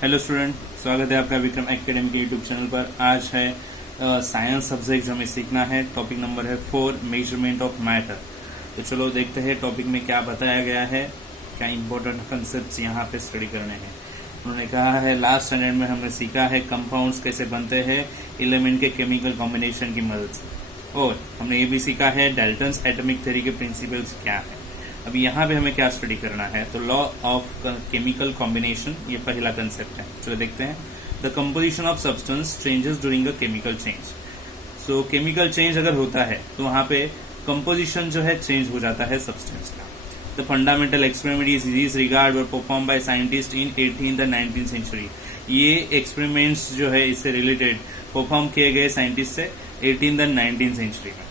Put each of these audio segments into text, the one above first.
Hello student, स्वागत है आपका विक्रम एकेडमी के यूट्यूब चैनल पर। आज है साइंस सब्जेक्ट जो हमें सीखना है। टॉपिक नंबर है 4, मेजरमेंट ऑफ मैटर। तो चलो देखते हैं टॉपिक में क्या बताया गया है, क्या इंपॉर्टेंट कंसेप्ट यहाँ पे स्टडी करने हैं। उन्होंने कहा है लास्ट स्टैंडर्ड में हमने सीखा है कंपाउंड्स कैसे बनते हैं एलिमेंट के केमिकल कॉम्बिनेशन की मदद से, और हमने ये भी सीखा है डाल्टन्स एटॉमिक थ्योरी के प्रिंसिपल्स क्या है। अभी यहाँ पे हमें क्या स्टडी करना है, तो लॉ ऑफ केमिकल कॉम्बिनेशन, ये पहला कंसेप्ट है। चलो देखते हैं। The composition of substance changes during a chemical change. So chemical change अगर होता है तो वहां पे कंपोजिशन जो है चेंज हो जाता है सब्सटेंस का। The fundamental experiment is this regard were perform by scientist in 18th and 19th century. ये एक्सपेरिमेंट्स जो है इससे रिलेटेड परफॉर्म किए गए साइंटिस्ट से 18th and 19th सेंचुरी में।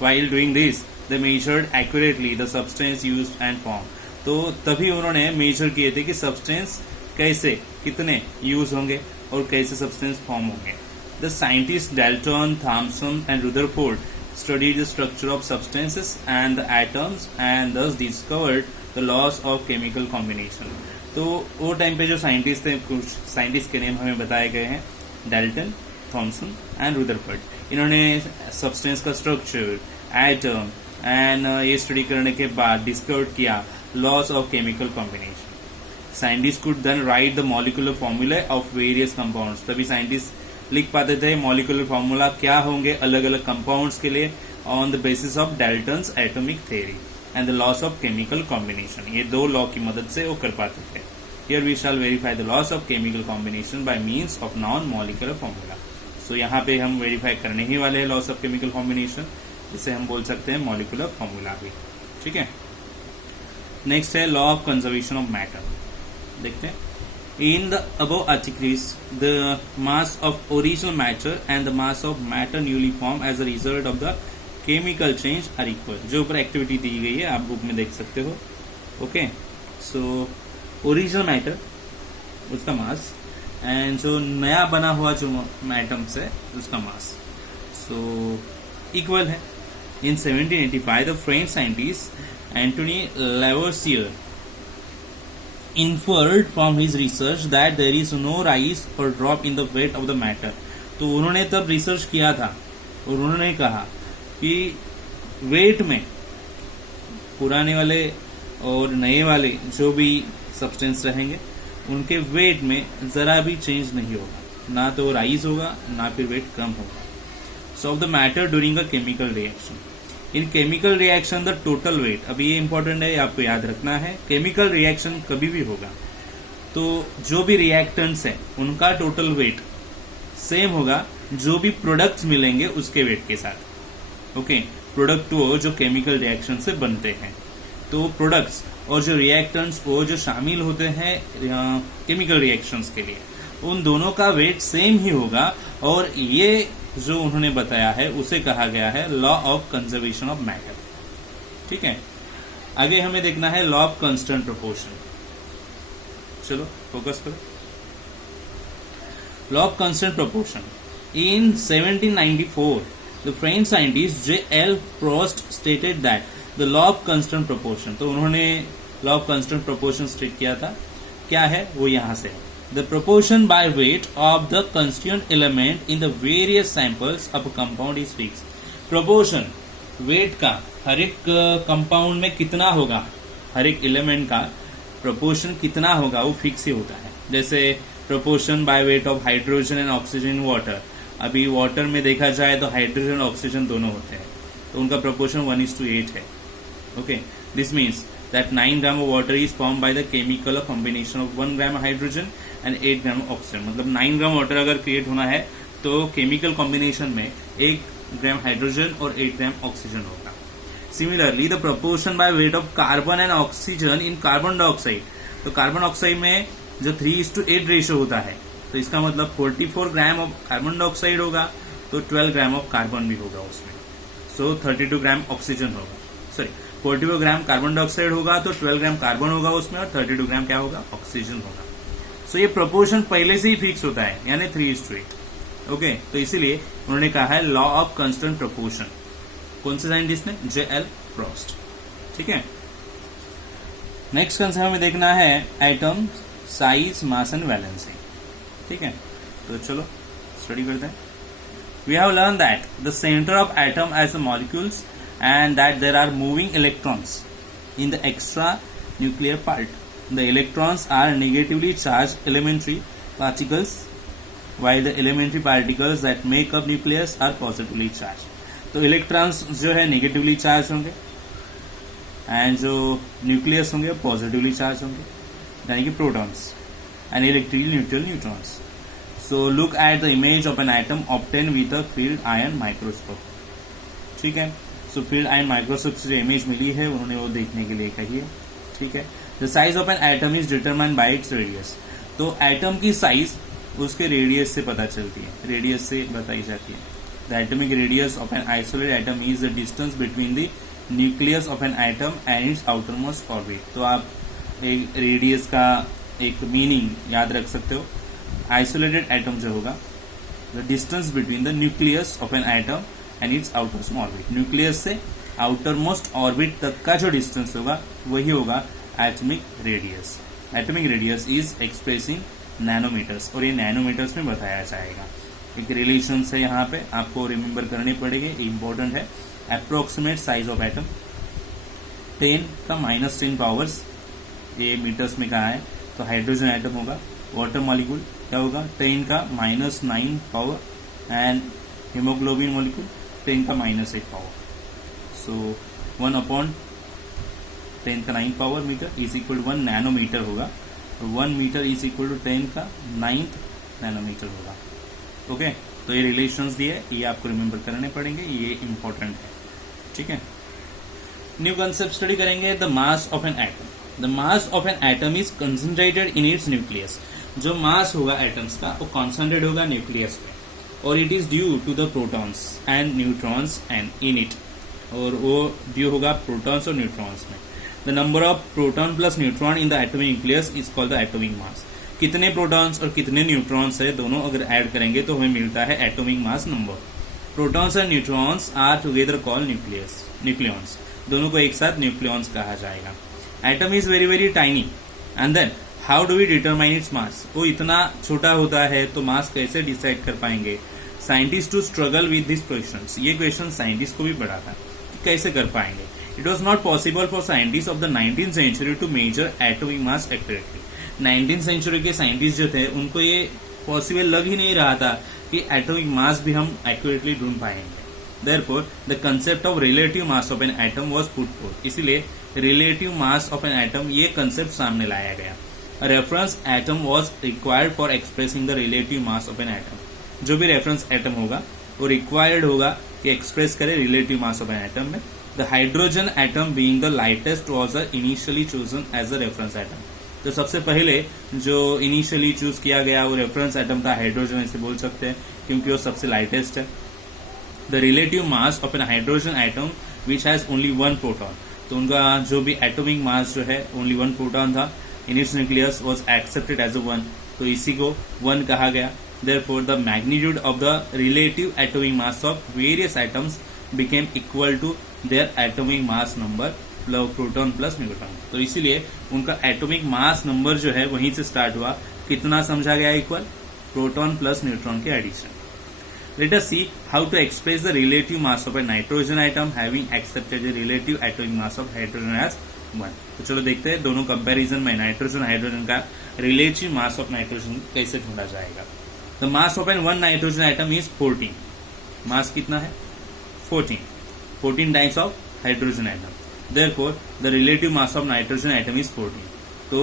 While doing this, they measured accurately the substance used and form। तो तभी उन्होंने मेजर किए थे कि सब्सटेंस कैसे कितने यूज होंगे और कैसे सब्सटेंस फॉर्म होंगे। The scientist Dalton, Thomson and Rutherford studied the structure of substances and the atoms and thus discovered the laws of chemical combination। तो वो टाइम पे जो साइंटिस्ट थे, कुछ साइंटिस्ट के नेम हमें बताए गए हैं, डाल्टन, थॉमसन एंड रुदरफोर्ड। इन्होंने सब्सटेंस का स्ट्रक्चर, एटम एंड ये स्टडी करने के बाद डिस्कवर किया laws of chemical combination. Scientist could then write the molecular formula of various compounds. तभी साइंटिस्ट लिख पाते थे मॉलिक्यूलर फॉर्मूला क्या होंगे अलग अलग कंपाउंड्स के लिए on the basis of Dalton's atomic theory and the loss of chemical combination. ये दो लॉ की मदद से वो कर पाते थे। Here we shall verify the loss of chemical combination by means of non molecular formula. So यहाँ पे हम वेरीफाई करने ही वाले हैं लॉस ऑफ केमिकल कॉम्बिनेशन, जिसे हम बोल सकते हैं मॉलिक्यूलर फॉर्मूला भी। ठीक है, नेक्स्ट है law of conservation of matter. देखते हैं। In the above articles the mass of original matter and the mass of matter newly form as a result of the chemical change are equal. जो ऊपर activity दी गई है आप book में देख सकते हो। ओके, सो ओरिजिनल मैटर उसका मास एंड जो नया बना हुआ जो एटम्स है उसका मास सो इक्वल है। In 1785, the French scientist Antoine Lavoisier inferred from his research that there is no rise or drop in the weight of the matter। तो उन्होंने तब रिसर्च किया था और उन्होंने कहा कि वेट में पुराने वाले और नए वाले जो भी सब्सटेंस रहेंगे उनके वेट में जरा भी चेंज नहीं होगा, ना तो राइज होगा ना फिर वेट कम होगा। So of the matter during a chemical reaction। In chemical reaction the total weight, अभी ये इंपॉर्टेंट है, आपको याद रखना है। केमिकल रिएक्शन कभी भी होगा तो जो भी रिएक्टेंट्स है उनका टोटल वेट सेम होगा जो भी प्रोडक्ट्स मिलेंगे उसके वेट के साथ। ओके, प्रोडक्ट वो जो केमिकल रिएक्शन से बनते हैं, तो प्रोडक्ट्स और जो रिएक्टेंट्स वो जो शामिल होते हैं केमिकल रिएक्शंस के लिए, उन दोनों का वेट सेम ही होगा। और ये जो उन्होंने बताया है उसे कहा गया है law of conservation of matter. ठीक है, आगे हमें देखना है लॉ ऑफ कांस्टेंट प्रोपोर्शन। चलो फोकस करो। Law of constant proportion. In 1794 the French scientist J.L. Proust stated that the law of constant proportion. तो उन्होंने law of constant proportion state किया था। क्या है वो यहां से है। The proportion by weight of the constituent element in the various samples of a compound is fixed। Proportion weight का हर एक कंपाउंड में कितना होगा, हर एक एलिमेंट का proportion कितना होगा वो फिक्स ही होता है। जैसे proportion by weight of hydrogen and oxygen in water। अभी वाटर में देखा जाए तो हाइड्रोजन और ऑक्सीजन दोनों होते हैं, तो उनका proportion 1:8 है। Okay, this means that 9 gram of water is formed by the chemical combination of 1 gram hydrogen and 8 gram oxygen। मतलब 9 ग्राम वाटर अगर क्रिएट होना है तो केमिकल कॉम्बिनेशन में 1 ग्राम हाइड्रोजन और 8 ग्राम ऑक्सीजन होगा। Similarly the proportion by weight of carbon and oxygen in carbon dioxide. तो carbon dioxide में जो 3:8 रेशियो होता है, तो इसका मतलब 44 ग्राम ऑफ कार्बन डाइऑक्साइड होगा तो 12 ग्राम ऑफ कार्बन भी होगा उसमें। सो 32 ग्राम ऑक्सीजन होगा, सॉरी 44 ग्राम कार्बन डाइऑक्साइड होगा तो 12 ग्राम कार्बन होगा उसमें और 32 ग्राम क्या होगा, ऑक्सीजन होगा। सो ये प्रोपोर्शन पहले से ही फिक्स होता है, यानी 3:8। ओके, तो इसीलिए उन्होंने कहा है लॉ ऑफ कांस्टेंट प्रोपोर्शन। कौन से साइंटिस्ट ने? J.L. Proust। ठीक है, नेक्स्ट कंसेप्ट हमें देखना है atom size, mass and valency. ठीक है, तो चलो स्टडी करते हैं। We have learn that the centre of atom as a molecules and that there are moving electrons in the extra nuclear part. The electrons are negatively charged elementary particles while the elementary particles that make up nucleus are positively charged. तो electrons जो है negatively charge होंगे and जो nucleus होंगे positively charge होंगे, यानी कि protons and electrically neutral neutrons. So look at the image of an atom obtain with a field ion microscope. ठीक है, सो फील्ड आयन माइक्रोस्कोप से जो इमेज मिली है उन्होंने वो देखने के लिए कही है। ठीक है, the size of an atom is determined by its radius. तो एटम की साइज उसके रेडियस से पता चलती है, रेडियस से बताई जाती है। The atomic radius of an isolated atom is the distance between the nucleus of an atom and its outermost orbit. तो आप एक रेडियस का एक मीनिंग याद रख सकते हो। आइसोलेटेड एटम जो होगा, the distance between the nucleus of an atom and its outermost orbit. Nucleus से आउटरमोस्ट ऑर्बिट तक का जो डिस्टेंस होगा वही होगा atomic radius. Atomic radius is express in nanometres, और ये नैनोमीटर्स में बताया जाएगा। एक रिलेशन है यहाँ पे आपको रिमेम्बर करने पड़ेंगे, इंपॉर्टेंट है। अप्रोक्सीमेट साइज ऑफ एटम 10 का -10 पावर्स, ये मीटर्स में कहा है। तो हाइड्रोजन एटम होगा, वाटर मॉलिक्यूल क्या होगा 10 का -9 पावर, एंड हीमोग्लोबिन मॉलिक्यूल 10 का -8 पावर। सो 1/10 का 9 power metre is equal to 1 nanometre होगा। तो 1 मीटर इज इक्वल टू 10 का 9th नैनोमीटर होगा। ओके, तो ये रिलेशंस दिए, ये आपको रिमेम्बर करने पड़ेंगे, ये इंपॉर्टेंट है। ठीक है, न्यू कंसेप्ट स्टडी करेंगे। The mass of an atom. The mass of an atom is concentrated in its nucleus. जो मास होगा एटम्स का वो कॉन्सेंट्रेट होगा न्यूक्लियस पे, और it is due to the protons and neutrons and in it, और वो ड्यू होगा प्रोटॉन्स और न्यूट्रॉन्स में। The number of proton plus neutron in the atomic nucleus is called the atomic mass. कितने protons और कितने न्यूट्रॉन्स है दोनों अगर ऐड करेंगे तो हमें मिलता है atomic mass number. Protons and neutrons are together called nucleons. दोनों को एक साथ न्यूक्लियॉन्स कहा जाएगा। Atom is very very tiny and then how do we determine its mass. वो इतना छोटा होता है तो मास कैसे डिसाइड कर पाएंगे। Scientist to struggle with this question. ये क्वेश्चन साइंटिस्ट को भी पड़ा था कि कैसे कर पाएंगे। It was not possible for scientist of the 19th century to measure atomic mass accurately. 19th century के साइंटिस्ट जो थे उनको ये पॉसिबल लग ही नहीं रहा था कि एटॉमिक मास भी हम एक्यूरेटली ढूंढ पाएंगे। Therefore, the concept of relative mass of an atom was put forth. इसीलिए relative mass of an atom ये concept सामने लाया गया। A reference atom was required for expressing the relative mass of an atom. जो भी reference atom होगा वो required होगा कि express करे relative mass of an atom में। The hydrogen atom being the lightest was initially chosen as a reference atom. तो सबसे पहले जो इनिशियली चूज किया गया वो रेफरेंस एटम था हाइड्रोजन, ऐसे बोल सकते हैं क्योंकि वो सबसे लाइटेस्ट है। The relative mass of an hydrogen atom which has only 1 proton. तो उनका जो भी एटॉमिक मास जो है ओनली 1 प्रोटॉन था। In its nucleus was accepted as a 1, तो इसी को 1 कहा गया। Therefore the magnitude of the relative atomic mass of various atoms became equal to their atomic mass number proton plus neutron. तो इसीलिए उनका एटॉमिक मास नंबर जो है वहीं से स्टार्ट हुआ। कितना समझा गया इक्वल? प्रोटॉन प्लस न्यूट्रॉन के addition. Let us see how to express the relative mass of a nitrogen atom having accepted the relative atomic mass of hydrogen as 1। तो चलो देखते हैं दोनों कंपैरिजन में नाइट्रोजन हाइड्रोजन का रिलेटिव मास ऑफ नाइट्रोजन कैसे ढूंढा जाएगा। The mass of an 1 nitrogen atom is 14। मास कितना है? 14 times of hydrogen atom. Therefore, the relative mass of nitrogen atom is 14। तो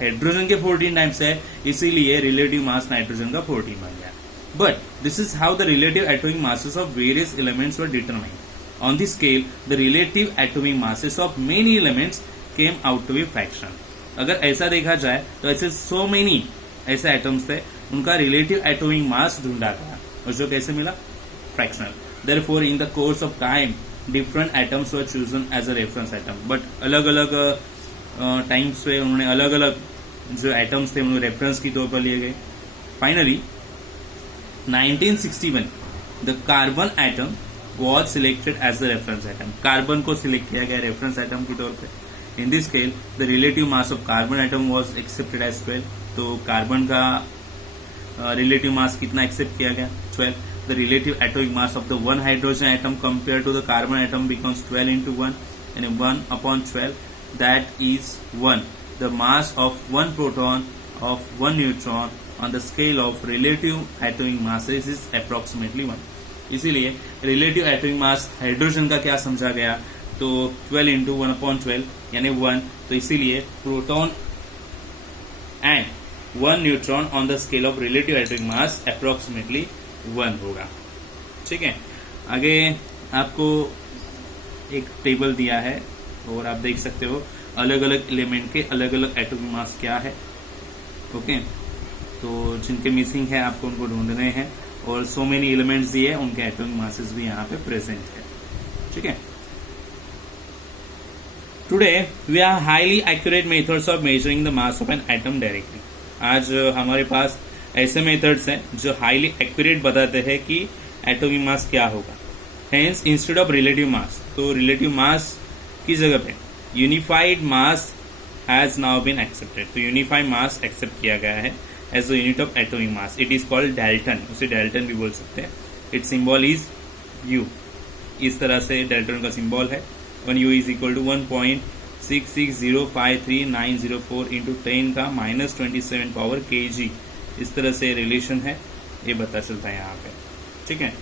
हाइड्रोजन के 14 टाइम्स है, इसीलिए रिलेटिव मास नाइट्रोजन का 14 बन गया। But this is how the relative atomic masses of various elements were determined. On this scale, the relative atomic masses of many elements came out to be fraction. अगर ऐसा देखा जाए तो ऐसे so many ऐसे एटम्स थे, उनका relative atomic मास ढूंढा गया और जो कैसे मिला? Fractional. Therefore, in the course of time, different atoms were chosen as a reference atom. But अलग अलग टाइम्स पे उन्होंने अलग अलग जो एटम्स थे उन्होंने रेफरेंस की तौर पर लिए गए। Finally 1961 the carbon atom was selected as the reference atom. Carbon को सिलेक्ट किया गया रेफरेंस एटम के तौर पे। In this scale the relative mass of carbon atom was accepted as 12। तो कार्बन का रिलेटिव मास कितना एक्सेप्ट किया गया? 12। The relative atomic mass of the one hydrogen atom compare to the carbon atom becomes 12 into 1 and 1/12, that is 1. The mass of one proton of one neutron on the scale of relative atomic masses is approximately 1. इसीलिए relative atomic mass hydrogen का क्या समझा गया? तो 12 into 1/12 यानी 1। तो इसीलिए proton and one neutron on the scale of relative atomic mass approximately 1 होगा। ठीक है, आगे आपको एक टेबल दिया है और आप देख सकते हो अलग अलग एलिमेंट के अलग अलग एटॉमिक मास क्या है। ओके, तो जिनके मिसिंग है आपको उनको ढूंढने हैं और सो मेनी एलिमेंट्स दिए उनके एटॉमिक मासेस भी यहाँ पे प्रेजेंट है। ठीक है, today we are highly accurate methods of measuring the mass of an atom directly. आज हमारे पास ऐसे मेथड्स हैं जो हाईली एक्यूरेट बताते हैं कि एटॉमिक मास क्या होगा। Hence instead of relative mass, तो रिलेटिव मास की जगह पे unified mass has now been accepted. तो यूनिफाइड मास एक्सेप्ट किया गया है as the unit of atomic mass. It is called Dalton, उसे डाल्टन भी बोल सकते हैं। इट सिंबल इज यू, इस तरह से डाल्टन का सिंबल है। One u is equal to 1.66053904 into 10 का -27 पावर kg। इस तरह से रिलेशन है, ये पता चलता है यहाँ पे। ठीक है,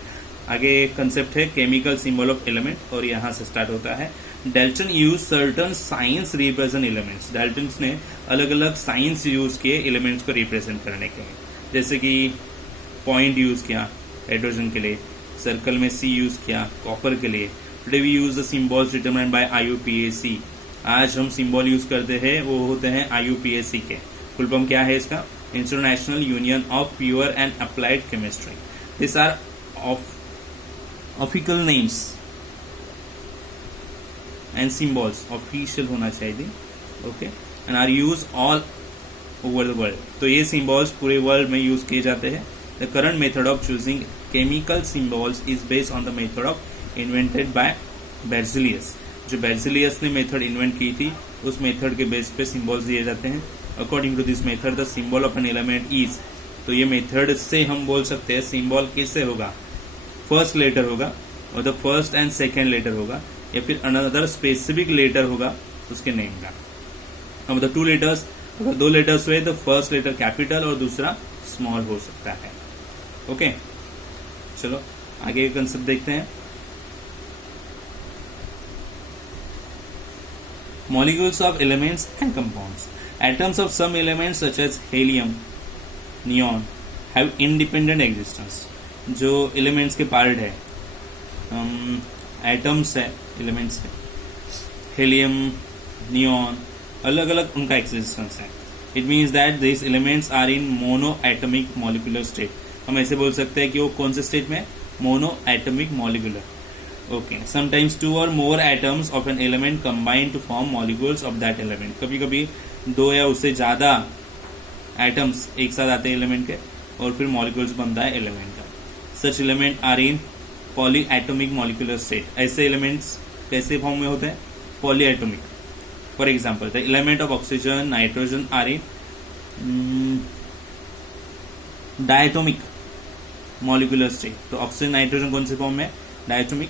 आगे कंसेप्ट है केमिकल सिंबल ऑफ एलिमेंट और यहाँ से स्टार्ट होता है। Dalton use certain science represent elements. Dalton ने अलग अलग साइंस यूज किए एलिमेंट्स को रिप्रेजेंट करने के लिए, जैसे कि पॉइंट यूज किया हाइड्रोजन के लिए, सर्कल में C यूज किया कॉपर के लिए। Today we use the symbols determined by IUPAC। आज हम सिंबल यूज करते हैं, वो होते हैं IUPAC के। फुल फॉर्म क्या है इसका? International union of pure and applied chemistry. This are official names and symbols, official होना चाहिए। Okay, and are use all over the world. तो ये सिंबल्स पूरे वर्ल्ड में यूज किए जाते हैं। The current method of choosing chemical symbols is based on the method of invented by Berzelius. जो बेर्जेलियस ने मेथड इन्वेंट की थी, उस मेथड के बेस पे सिंबल्स दिए जाते हैं। According to this method the symbol of an element is, तो ये मेथड से हम बोल सकते हैं सिंबल किससे होगा? फर्स्ट लेटर होगा और the first and second letter होगा, या फिर अनदर स्पेसिफिक लेटर होगा उसके नेम का। अब द टू लेटर्स, अगर दो लेटर्स हुए तो फर्स्ट लेटर कैपिटल और दूसरा स्मॉल हो सकता है। ओके, चलो आगे का कंसेप्ट देखते हैं। Molecules of elements and compounds. Atoms of some elements such as helium, neon have independent existence. जो elements के पार्ट है, एटम्स है, एलिमेंट्स है, हेलियम, नियॉन, अलग अलग उनका एक्सिस्टेंस है। It means that this elements are in mono atomic molecular state. हम ऐसे बोल सकते हैं कि वो कौन से स्टेट में? Mono atomic molecular. Okay, sometimes two or more atoms of an element combine to form molecules of that element. कभी कभी दो या उससे ज्यादा एटम्स एक साथ आते हैं एलिमेंट के और फिर मॉलिक्यूल्स बनता है एलिमेंट का। Such element are in polyatomic molecular state. ऐसे एलिमेंट्स कैसे फॉर्म में होते हैं? Polyatomic. For example the element of oxygen, nitrogen are in diatomic molecular state. तो ऑक्सीजन, नाइट्रोजन कौन से फॉर्म में? डायटोमिक।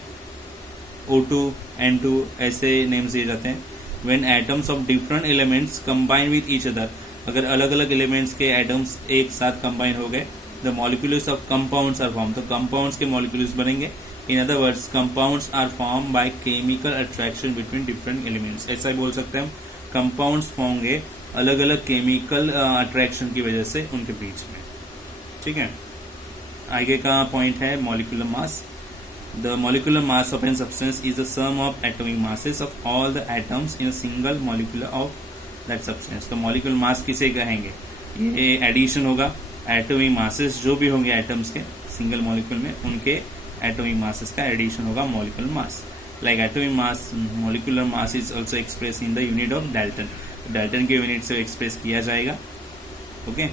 O2, N2 ऐसे नेम्स दिए जाते हैं। When atoms of different elements combine with each other, अगर अलग अलग एलिमेंट्स के एटम्स एक साथ कंबाइन हो गए, the molecules of compounds are form, तो कंपाउंड्स के मॉलिक्यूल्स बनेंगे। In other words compounds are form by chemical attraction between different elements. ऐसा ही बोल सकते हैं हम, कंपाउंड्स होंगे अलग अलग केमिकल अट्रैक्शन की वजह से उनके बीच में। ठीक है, आगे का पॉइंट है molecular mass. The molecular mass of a substance is the sum of atomic masses of all the atoms in a single molecule of that substance. तो molecular mass किसे कहेंगे? ये एडिशन होगा एटॉमिक मासेस जो भी होंगे atoms के single molecule में, उनके एटॉमिक मासेस का एडिशन होगा molecular mass. Like atomic mass, molecular mass is also express in the unit of Dalton. Dalton के यूनिट से एक्सप्रेस किया जाएगा। Okay,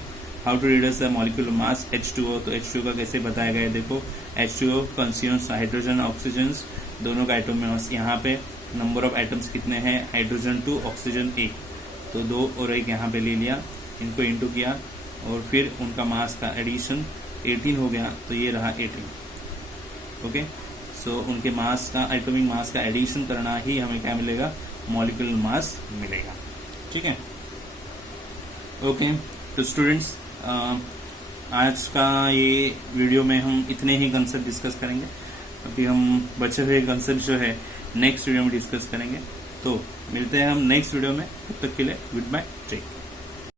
how to reduce the molecular mass? H2O। तो H2O का कैसे बताया गया है? देखो H2O कंज्यूम्स हाइड्रोजन ऑक्सीजन दोनों का एटॉमिक मास यहाँ पे नंबर ऑफ एटम्स कितने हैं, हाइड्रोजन 2 ऑक्सीजन 1, तो 2 और 1 यहाँ पे ले लिया, इनको इंटू किया और फिर उनका मास का एडिशन 18 हो गया, तो ये रहा 18। ओके, सो उनके मास का, एटॉमिक मास का एडिशन करना ही हमें क्या मिलेगा, मॉलिक्यूलर मास मिलेगा। ठीक है, ओके। तो स्टूडेंट्स, आज का ये वीडियो में हम इतने ही कंसेप्ट डिस्कस करेंगे। अभी हम बचे हुए कंसेप्ट जो है नेक्स्ट वीडियो में डिस्कस करेंगे। तो मिलते हैं हम नेक्स्ट वीडियो में, तब तक के लिए गुड बाय, टेक।